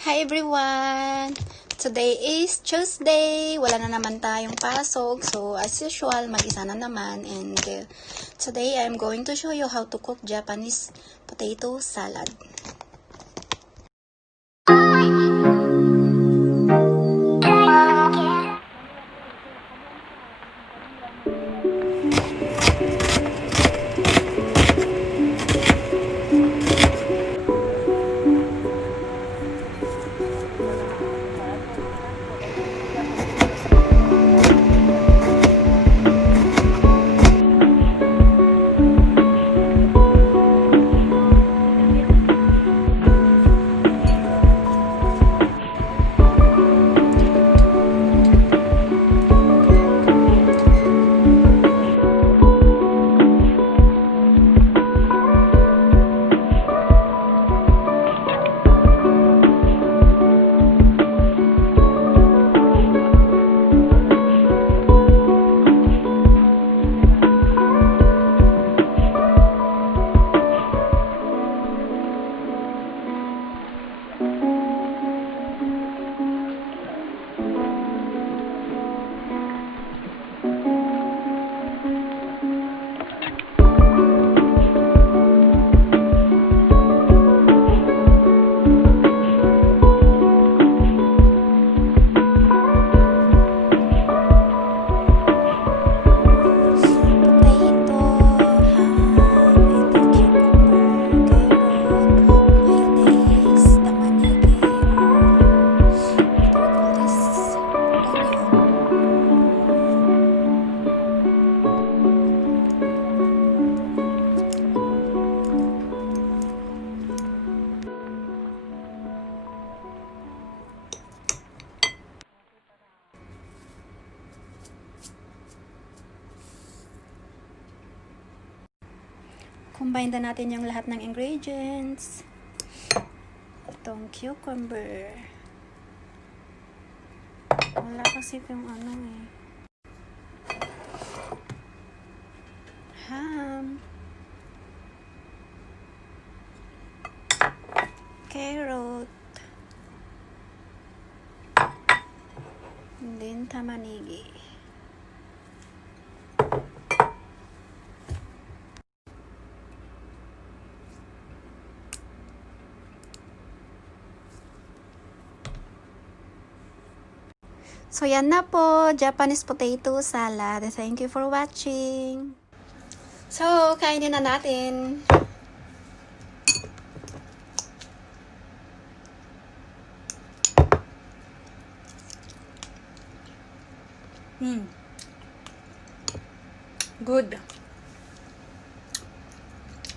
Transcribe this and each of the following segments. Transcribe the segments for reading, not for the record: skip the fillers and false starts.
Hi everyone! Today is Tuesday. Wala na naman tayong pasok. So, as usual, mag-isa na naman. And today, I'm going to show you how to cook Japanese potato salad. Combine na natin yung lahat ng ingredients. Itong cucumber. Wala kasi yung ano eh. Ham. Carrot. And then tamanigi. So, yan na po, Japanese potato salad. Thank you for watching. So, kainin na natin. Good.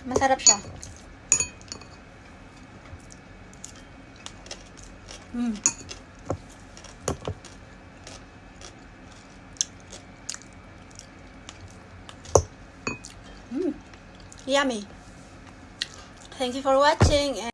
Masarap siya. Yummy. Thank you for watching.